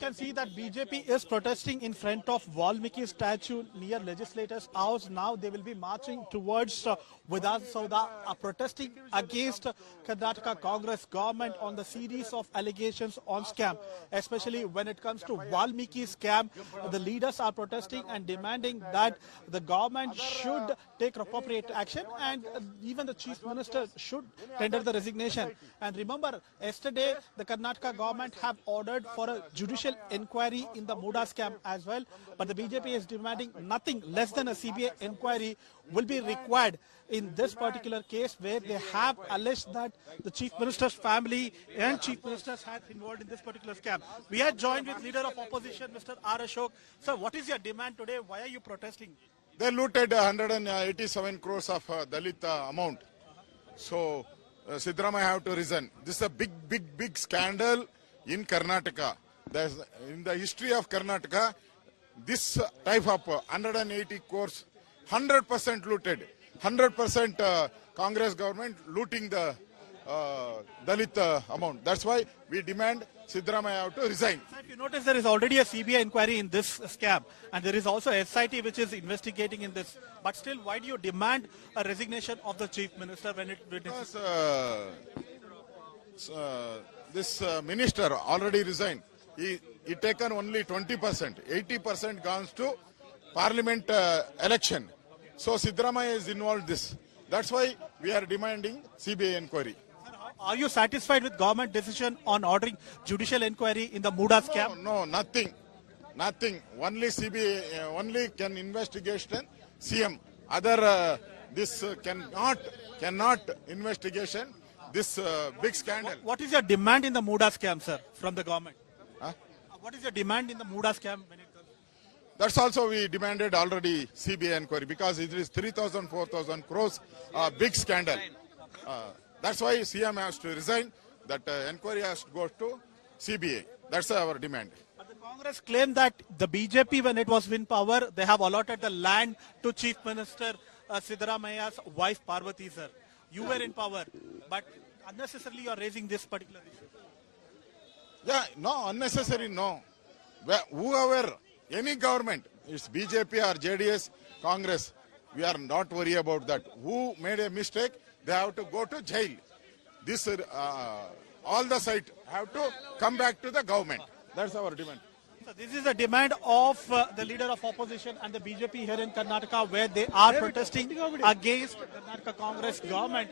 can see that BJP is protesting in front of Valmiki statue near Legislators House. Now they will be marching towards Vidhan Soudha, protesting against Karnataka Congress government on the series of allegations on scam. Especially when it comes to Valmiki scam, the leaders are protesting and demanding that the government should take appropriate action, and even the chief minister should tender the resignation. And remember, yesterday the Karnataka government have ordered for a judicial inquiry in the Muda scam as well, but the BJP is demanding nothing less than a CBI inquiry will be required in this particular case, where they have alleged that the chief minister's family and chief ministers had involved in this particular scam. We are joined with leader of opposition, Mr. R. Ashok. Sir, what is your demand today? Why are you protesting? They looted 187 crores of Dalit amount. So, Siddaramaiah have to resign. This is a big scandal in Karnataka. In the history of Karnataka, this type of 180 crores, 100% looted. 100% Congress government looting the Dalit amount. That's why we demand Siddaramaiah have to resign. If you notice, there is already a CBI inquiry in this scam, and there is also a SIT which is investigating in this. But still, why do you demand a resignation of the chief minister when it? Because this minister already resigned. He taken only 20%. 80% goes to parliament election. So Siddaramaiah is involved in this. That's why we are demanding CBI inquiry. Are you satisfied with government decision on ordering judicial inquiry in the Muda scam? No, nothing. Only CBI, only can investigation CM. Other this cannot investigation this big scandal. What is your demand in the Muda scam, sir, from the government? Huh? What is your demand in the Muda scam when it comes? That's also we demanded already CBI inquiry, because it is 3,000, 4,000 crores, big scandal. That's why CM has to resign. That inquiry has to go to CBI. That's our demand. But the Congress claimed that the BJP, when it was in power, they have allotted the land to Chief Minister Siddaramaiah's wife Parvati, sir. You were in power, but unnecessarily you are raising this particular issue. Yeah, no, unnecessary, no. Whoever, any government, it's BJP or JDS, Congress, we are not worried about that. Who made a mistake, they have to go to jail. This, all the site have to come back to the government. That's our demand. So this is the demand of the leader of opposition and the BJP here in Karnataka, where they are protesting against Karnataka Congress government.